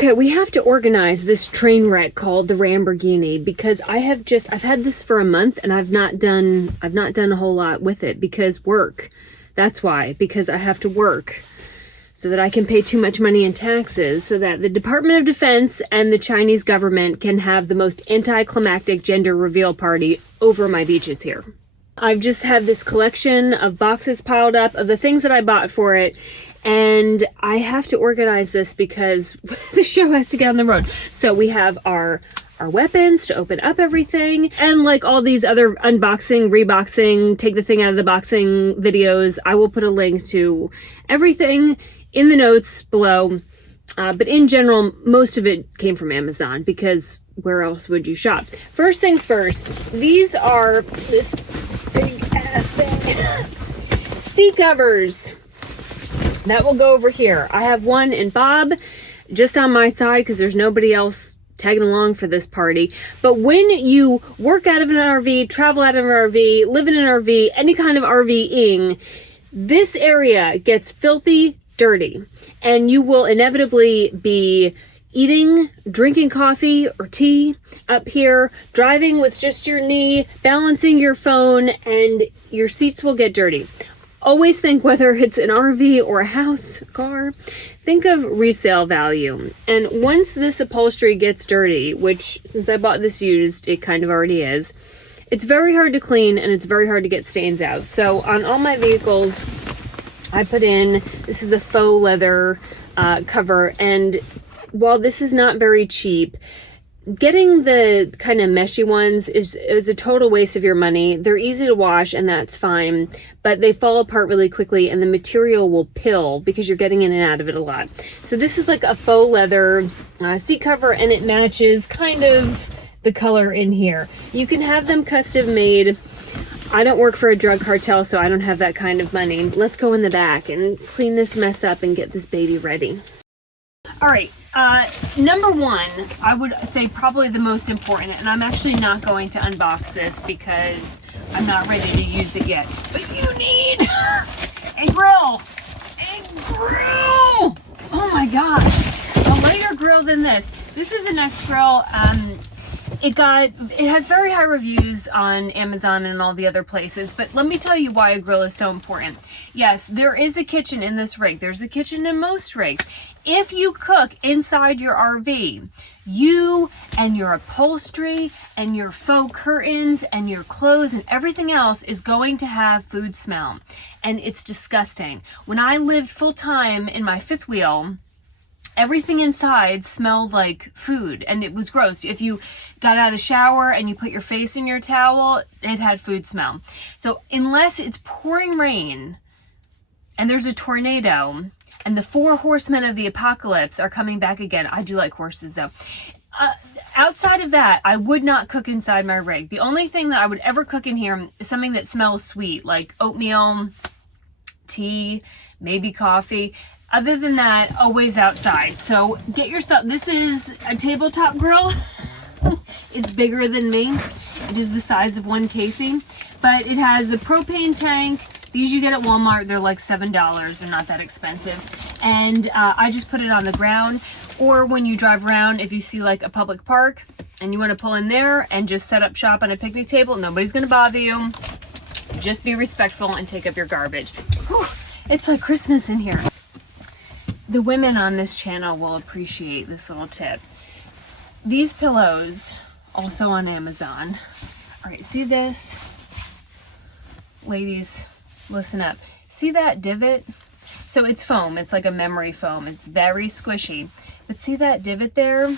Okay, we have to organize this train wreck called the Lamborghini because I've had this for a month and I've not done a whole lot with it because work. That's why, because I have to work so that I can pay too much money in taxes so that the Department of Defense and the Chinese government can have the most anticlimactic gender reveal party over my beaches here. I've just had this collection of boxes piled up of the things that I bought for it. And I have to organize this because the show has to get on the road. So we have our weapons to open up everything, and like all these other unboxing, reboxing, take the thing out of the boxing videos. I will put a link to everything in the notes below. But in general, most of it came from Amazon because where else would you shop? First things first, these are this big ass thing. Seat covers. That will go over here. I have one in Bob just on my side because there's nobody else tagging along for this party. But when you work out of an RV, travel out of an RV, live in an RV, any kind of RV-ing, this area gets filthy dirty. And you will inevitably be eating, drinking coffee or tea up here, driving with just your knee, balancing your phone, and your seats will get dirty. Always think, whether it's an RV or a house, car, think of resale value. And once this upholstery gets dirty, which since I bought this used, it kind of already is, it's very hard to clean and it's very hard to get stains out. So on all my vehicles, I put in, this is a faux leather cover. And while this is not very cheap, getting the kind of meshy ones is a total waste of your money. They're easy to wash and that's fine, but they fall apart really quickly and the material will pill because you're getting in and out of it a lot. So this is like a faux leather seat cover and it matches kind of the color in here. You can have them custom made. I don't work for a drug cartel, so I don't have that kind of money. Let's go in the back and clean this mess up and get this baby ready. All right, number one, I would say probably the most important, and I'm actually not going to unbox this because I'm not ready to use it yet, but you need a grill. A grill! Oh my gosh, a lighter grill than this. This is a Next grill. It has very high reviews on Amazon and all the other places, but let me tell you why a grill is so important. Yes, there is a kitchen in this rig. There's a kitchen in most rigs. If you cook inside your RV, you and your upholstery and your faux curtains and your clothes and everything else is going to have food smell. And it's disgusting. When I lived full time in my fifth wheel, everything inside smelled like food and it was gross. If you got out of the shower and you put your face in your towel, it had food smell. So unless it's pouring rain and there's a tornado and the 4 horsemen of the apocalypse are coming back again, I do like horses though. Outside of that, I would not cook inside my rig. The only thing that I would ever cook in here is something that smells sweet, like oatmeal, tea, maybe coffee. Other than that, always outside. So get yourself, this is a tabletop grill. It's bigger than me. It is the size of one casing, but it has the propane tank. These you get at Walmart. They're like $7. They're not that expensive. And I just put it on the ground. Or when you drive around, if you see like a public park and you want to pull in there and just set up shop on a picnic table, nobody's going to bother you. Just be respectful and take up your garbage. Whew, it's like Christmas in here. The women on this channel will appreciate this little tip. These pillows, also on Amazon. All right, see this? Ladies, listen up. See that divot? So it's foam. It's like a memory foam. It's very squishy. But see that divot there?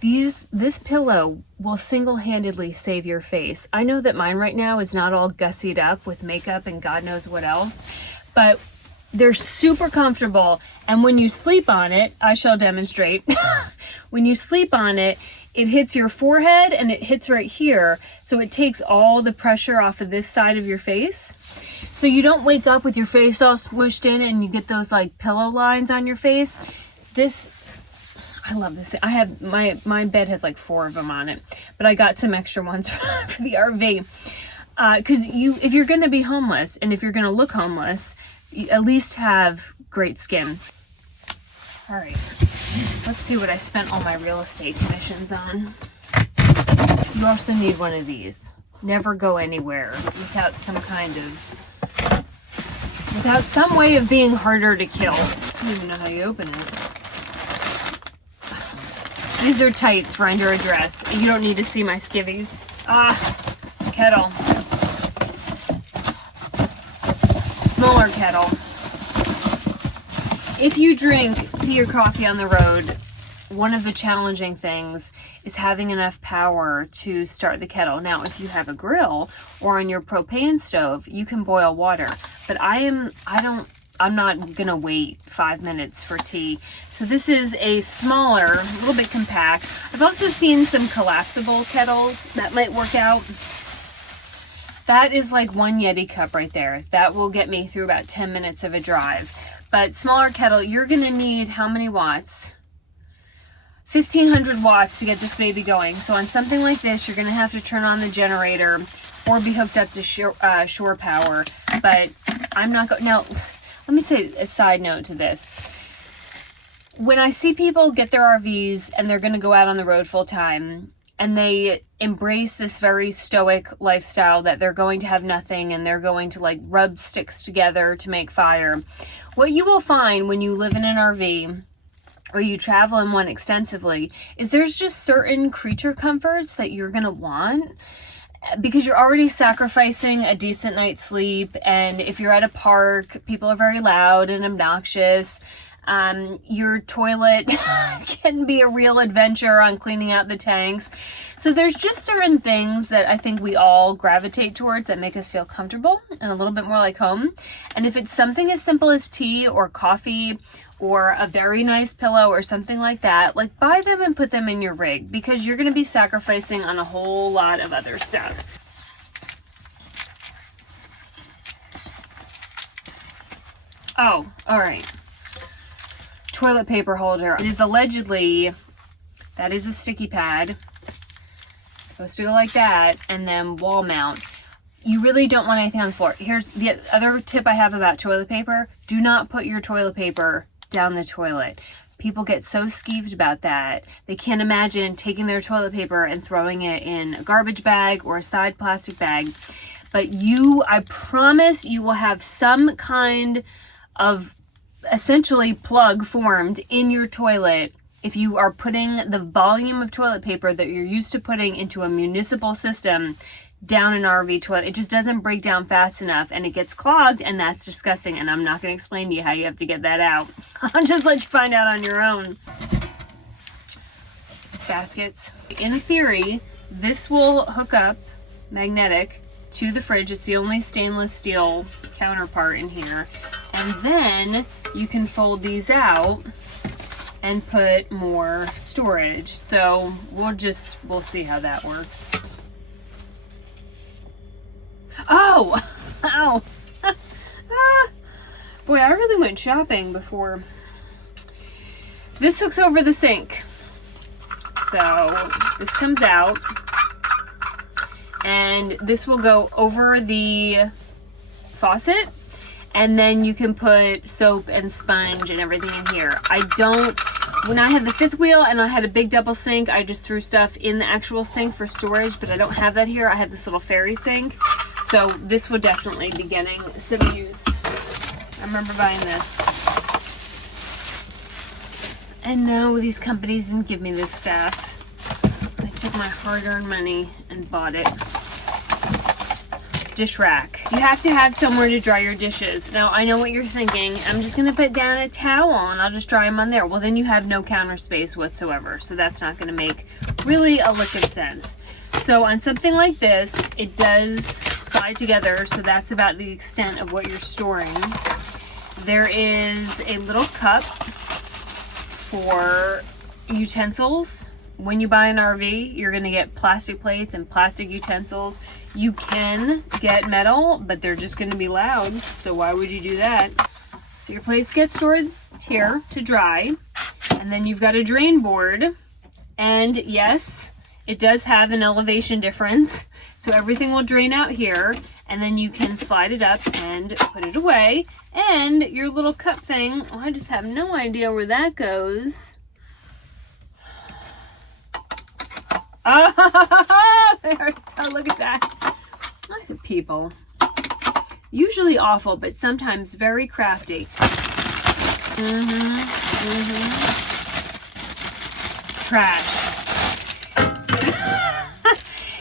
This pillow will single-handedly save your face. I know that mine right now is not all gussied up with makeup and God knows what else, but they're super comfortable. And when you sleep on it, I shall demonstrate. When you sleep on it, it hits your forehead and it hits right here. So it takes all the pressure off of this side of your face. So you don't wake up with your face all smushed in and you get those like pillow lines on your face. I love this. I have my bed has like 4 of them on it, but I got some extra ones for the RV. Because if you're going to be homeless and if you're going to look homeless, you at least have great skin. All right. Let's see what I spent all my real estate commissions on. You also need one of these. Never go anywhere without some way of being harder to kill. I don't even know how you open it. These are tights for under a dress. You don't need to see my skivvies. Kettle. Smaller kettle. If you drink tea or coffee on the road, one of the challenging things is having enough power to start the kettle. Now, if you have a grill or on your propane stove, you can boil water. But I'm not gonna wait 5 minutes for tea. So this is a smaller, a little bit compact. I've also seen some collapsible kettles that might work out. That is like one Yeti cup right there. That will get me through about 10 minutes of a drive. But smaller kettle, you're gonna need how many watts? 1,500 watts to get this baby going. So on something like this, you're gonna have to turn on the generator or be hooked up to shore power. But I'm not going. Now, let me say a side note to this. When I see people get their RVs and they're gonna go out on the road full time, and they embrace this very stoic lifestyle that they're going to have nothing and they're going to like rub sticks together to make fire. What you will find when you live in an RV or you travel in one extensively is there's just certain creature comforts that you're going to want because you're already sacrificing a decent night's sleep. And if you're at a park, people are very loud and obnoxious. Your toilet can be a real adventure on cleaning out the tanks. So there's just certain things that I think we all gravitate towards that make us feel comfortable and a little bit more like home. And if it's something as simple as tea or coffee or a very nice pillow or something like that, like buy them and put them in your rig because you're going to be sacrificing on a whole lot of other stuff. Oh, all right. Toilet paper holder. It is allegedly, that is a sticky pad. It's supposed to go like that, and then wall mount. You really don't want anything on the floor. Here's the other tip I have about toilet paper. Do not put your toilet paper down the toilet. People get so skeeved about that. They can't imagine taking their toilet paper and throwing it in a garbage bag or a side plastic bag. But I promise you will have some kind of essentially plug formed in your toilet if you are putting the volume of toilet paper that you're used to putting into a municipal system down an RV toilet. It just doesn't break down fast enough and it gets clogged, and that's disgusting, and I'm not going to explain to you how you have to get that out. I'll just let you find out on your own. Baskets. In theory, this will hook up magnetic to the fridge. It's the only stainless steel counterpart in here. And then you can fold these out and put more storage. So we'll see how that works. Oh, ow. Boy, I really went shopping before. This hooks over the sink. So this comes out and this will go over the faucet. And then you can put soap and sponge and everything in here. When I had the fifth wheel and I had a big double sink, I just threw stuff in the actual sink for storage, but I don't have that here. I had this little fairy sink. So this would definitely be getting some use. I remember buying this. And no, these companies didn't give me this stuff. I took my hard-earned money and bought it. Dish rack. You have to have somewhere to dry your dishes. Now, I know what you're thinking. I'm just going to put down a towel and I'll just dry them on there. Well, then you have no counter space whatsoever. So that's not going to make really a lick of sense. So on something like this, it does slide together. So that's about the extent of what you're storing. There is a little cup for utensils. When you buy an RV, you're going to get plastic plates and plastic utensils. You can get metal, but they're just going to be loud, so why would you do that? So your plates get stored here to dry, and then you've got a drain board, and yes, it does have an elevation difference, so everything will drain out here, and then you can slide it up and put it away, and your little cup thing, I just have no idea where that goes. Oh, they are so, look at that. Look at people. Usually awful, but sometimes very crafty. Trash.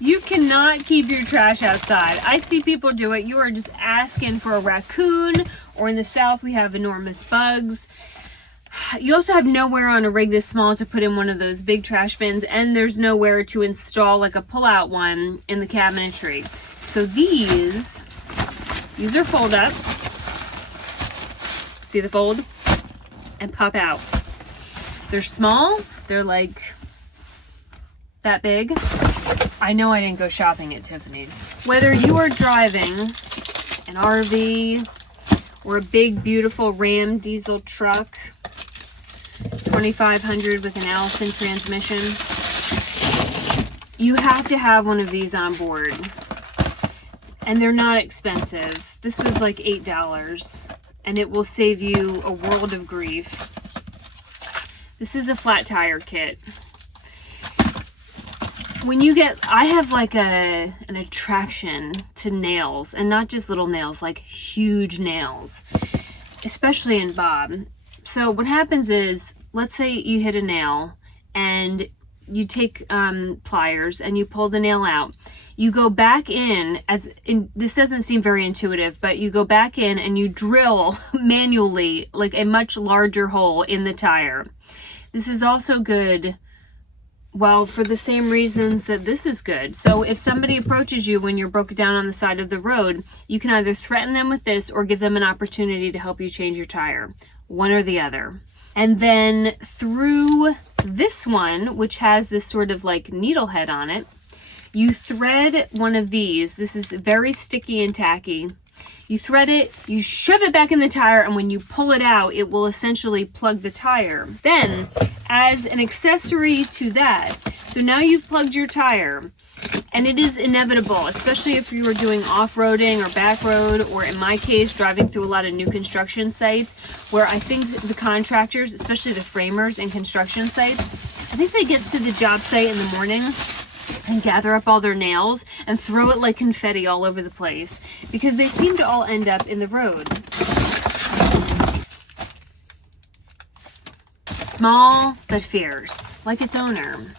You cannot keep your trash outside. I see people do it. You are just asking for a raccoon, or in the South we have enormous bugs. You also have nowhere on a rig this small to put in one of those big trash bins, and there's nowhere to install like a pull-out one in the cabinetry. So these are fold up. See the fold? And pop out. They're small. They're like that big. I know I didn't go shopping at Tiffany's. Whether you are driving an RV or a big, beautiful Ram diesel truck, 2500 with an Allison transmission, you have to have one of these on board. And they're not expensive. This was like $8, and it will save you a world of grief. This is a flat tire kit. When you get, I have like an attraction to nails, and not just little nails, like huge nails, especially in Bob. So what happens is, let's say you hit a nail and you take pliers and you pull the nail out. You go back in, this doesn't seem very intuitive, but you go back in and you drill manually like a much larger hole in the tire. This is also good, well, for the same reasons that this is good. So if somebody approaches you when you're broken down on the side of the road, you can either threaten them with this or give them an opportunity to help you change your tire. One or the other. And then through this one, which has this sort of like needle head on it, you thread one of these. This is very sticky and tacky. You thread it, you shove it back in the tire, and when you pull it out, it will essentially plug the tire. Then, as an accessory to that, so now you've plugged your tire, and it is inevitable, especially if you were doing off-roading or back road, or in my case, driving through a lot of new construction sites, where I think the contractors, especially the framers in construction sites, I think they get to the job site in the morning and gather up all their nails and throw it like confetti all over the place, because they seem to all end up in the road. Small but fierce, like its owner.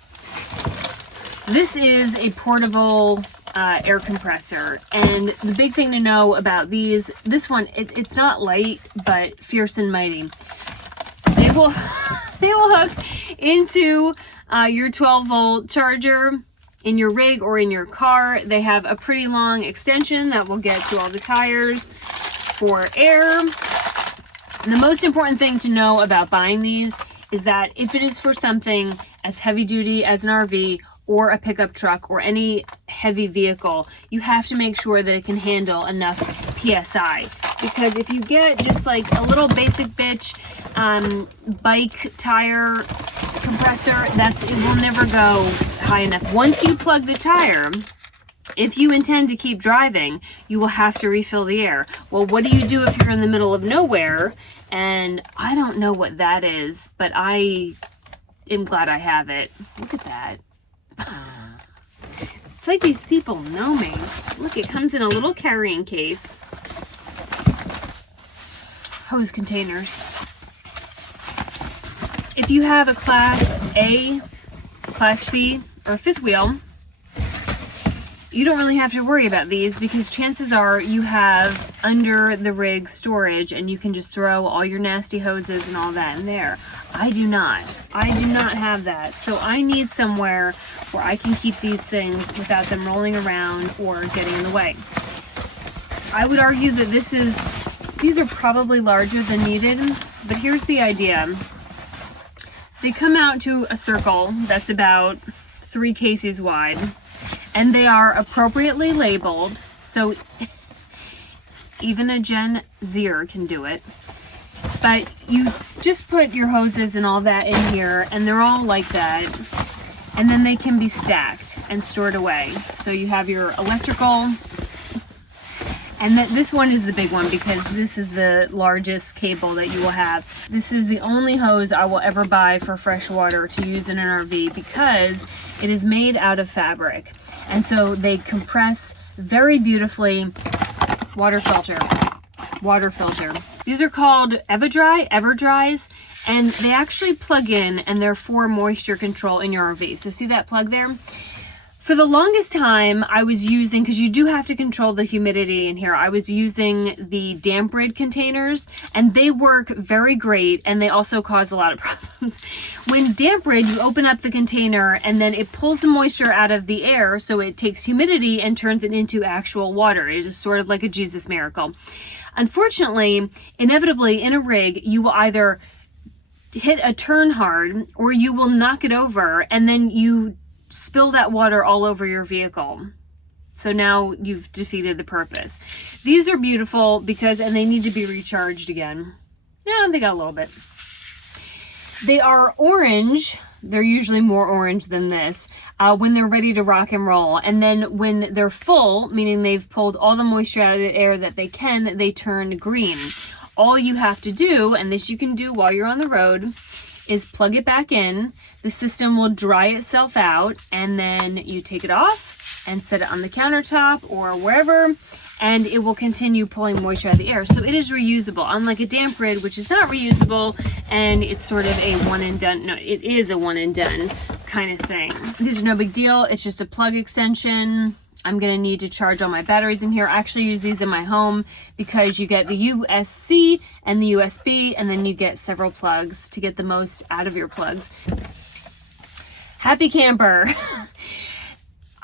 This is a portable air compressor, and the big thing to know about these, this one, it's not light but fierce and mighty. They will hook into your 12-volt charger in your rig or in your car. They have a pretty long extension that will get to all the tires for air. And the most important thing to know about buying these is that if it is for something as heavy duty as an RV or a pickup truck or any heavy vehicle, you have to make sure that it can handle enough PSI. Because if you get just like a little basic bitch bike tire compressor, it will never go high enough. Once you plug the tire, if you intend to keep driving, you will have to refill the air. Well, what do you do if you're in the middle of nowhere? And I don't know what that is, but I am glad I have it. Look at that. It's like these people know me. Look, it comes in a little carrying case. Hose containers. If you have a Class A, Class C, or fifth wheel, you don't really have to worry about these, because chances are you have under the rig storage and you can just throw all your nasty hoses and all that in there. I do not. I do not have that. So I need somewhere where I can keep these things without them rolling around or getting in the way. I would argue that these are probably larger than needed, but here's the idea. They come out to a circle that's about 3 cases wide, and they are appropriately labeled, so even a Gen Zer can do it. But you just put your hoses and all that in here, and they're all like that, and then they can be stacked and stored away. So you have your electrical, And this one is the big one because this is the largest cable that you will have. This is the only hose I will ever buy for fresh water to use in an RV because it is made out of fabric. And so they compress very beautifully. Water filter. These are called Everdries, and they actually plug in, and they're for moisture control in your RV. So see that plug there? For the longest time, I was using, because you do have to control the humidity in here, I was using the damp rid containers, and they work very great, and they also cause a lot of problems. When damp rid, you open up the container, and then it pulls the moisture out of the air, so it takes humidity and turns it into actual water. It is sort of like a Jesus miracle. Unfortunately, inevitably, in a rig, you will either hit a turn hard, or you will knock it over, and then you spill that water all over your vehicle. So now you've defeated the purpose. These are beautiful because, and they need to be recharged again. Yeah, they got a little bit. They are orange. They're usually more orange than this when they're ready to rock and roll. And then when they're full, meaning they've pulled all the moisture out of the air that they can, they turn green. All you have to do, and this you can do while you're on the road, is plug it back in. The system will dry itself out, and then you take it off and set it on the countertop or wherever, and it will continue pulling moisture out of the air. So it is reusable, unlike a damp rid, which is not reusable, and it's sort of a one and done. No, it is a one and done kind of thing. These are no big deal. It's just a plug extension. I'm gonna need to charge all my batteries in here. I actually use these in my home because you get the USB and the USB, and then you get several plugs to get the most out of your plugs. Happy camper.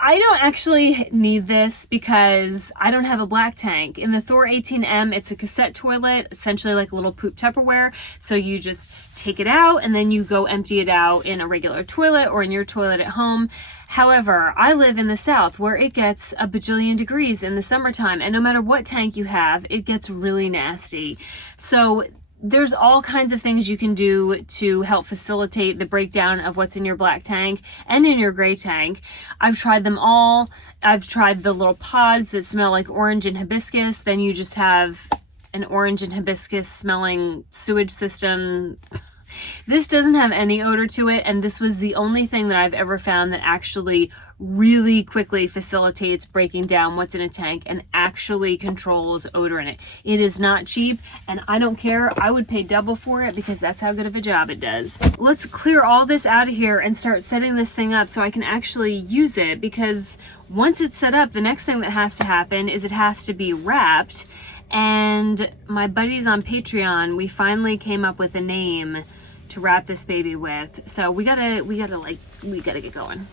I don't actually need this because I don't have a black tank. In the Thor 18M, it's a cassette toilet, essentially like a little poop Tupperware. So you just take it out and then you go empty it out in a regular toilet or in your toilet at home. However, I live in the South where it gets a bajillion degrees in the summertime, and no matter what tank you have, it gets really nasty. So there's all kinds of things you can do to help facilitate the breakdown of what's in your black tank and in your gray tank. I've tried them all. I've tried the little pods that smell like orange and hibiscus. Then you just have an orange and hibiscus smelling sewage system. This doesn't have any odor to it, and this was the only thing that I've ever found that actually really quickly facilitates breaking down what's in a tank and actually controls odor in it. It is not cheap, and I don't care. I would pay double for it because that's how good of a job it does. Let's clear all this out of here and start setting this thing up so I can actually use it, because once it's set up, the next thing that has to happen is it has to be wrapped. And my buddies on Patreon, we finally came up with a name to wrap this baby with. So we gotta get going.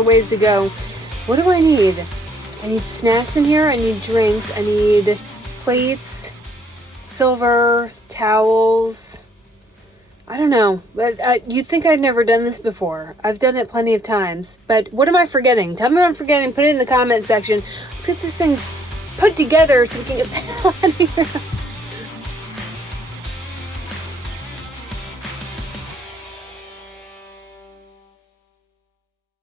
Ways to go. What do I need? I need snacks in here. I need drinks. I need plates, silver, towels. I don't know. But you'd think I'd never done this before. I've done it plenty of times. But what am I forgetting? Tell me what I'm forgetting. Put it in the comment section. Let's get this thing put together so we can get the hell out of here.